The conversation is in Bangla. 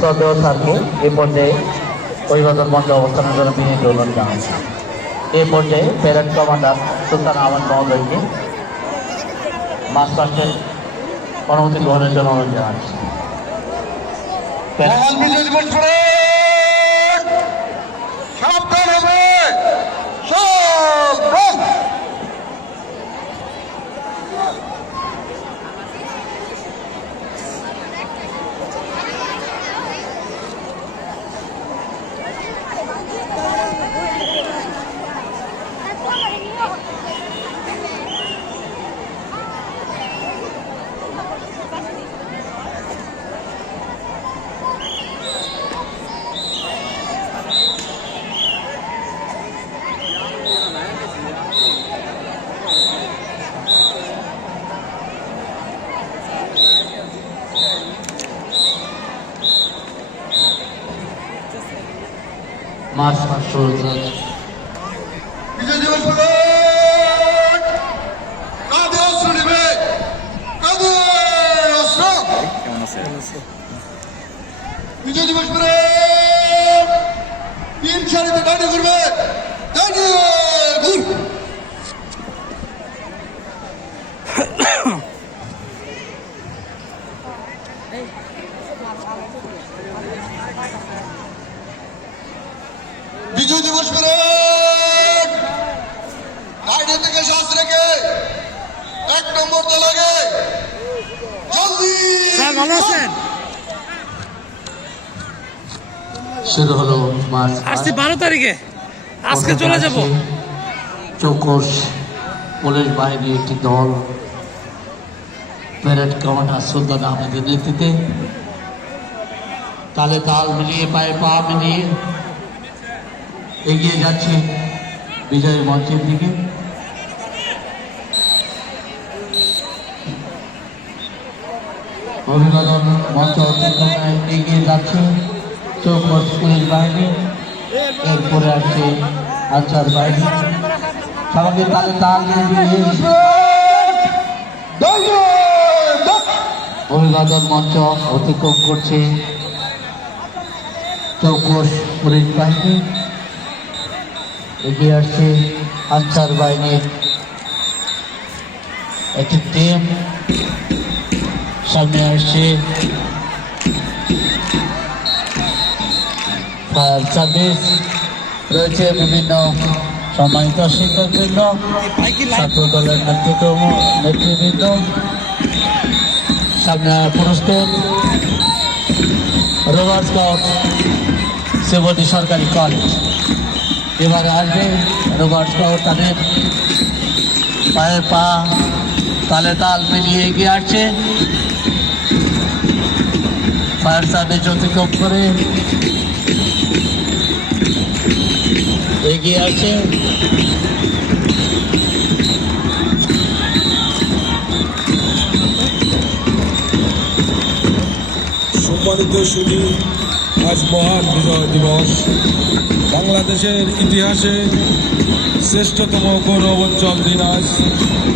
শ্রদ্ধেয় স্যারকে এ পর্যায়ে অভিবাদন মঞ্চে অবস্থানের জন্য বিনীত অনুরোধ জানাচ্ছি। এ পর্যায়ে প্যারেড কমান্ডার সুলতান আহমদ মহোদয়কে মার্চ পাস্টের অনুমতি গ্রহণের জন্য অনুরোধ জানাচ্ছি। সাবধান হবে মার্চ পাস্ট শুরু বিজয় দিবস বিজয় দিবস তিন সারিতে দাঁড়িয়ে করবে বিজয় দিবস গাড়ি থেকে শ্বাস রেখে 1 নম্বর তো লাগে জলদি ভালো আছেন? শুরু হলো মার্চ আসছি 12 তারিখে, আজকে চলে যাব। চৌকস পুলিশ বাহিনীর একটি দল প্যারেড কমান্ডার সুলতান আহমেদের নেতৃত্বে তালে তাল মিলিয়ে পায়ে পা মিলিয়ে এগিয়ে যাচ্ছে বিজয় মঞ্চের দিকে। অভিবাদন মঞ্চ অতিক্রমে এগিয়ে যাচ্ছে চৌকস পুলিশ বাহিনী, এরপরে আসছে আনসার বাহিনী। সবাইকে তালে তাল মিলিয়ে অভিবাদন মঞ্চ অতিক্রম করছে চৌকস পুলিশ বাহিনী, এগিয়ে আসছে আনসার বাহিনীর একটি টিম, সামনে আসছে ফায়ার সার্ভিস, রয়েছে বিভিন্ন সম্মানিত শিক্ষকবৃন্দ, ছাত্র দলের নেতৃবৃন্দ, সামনে পুরস্কার রোভার স্কাউট সেবতী সরকারি কলেজ। এবারে আসবে রোভার স্কাউট, তাদের পায়ে পা তালে তাল মিলিয়ে এগিয়ে আসছে ফায়ার সার্ভিস অতিক্রম করে এগিয়ে আসছে সম্মানিত সুধী, আজ মহান বিজয় দিবস। বাংলাদেশের ইতিহাসে শ্রেষ্ঠতম গৌরবোজ্জ্বল দিন আজ।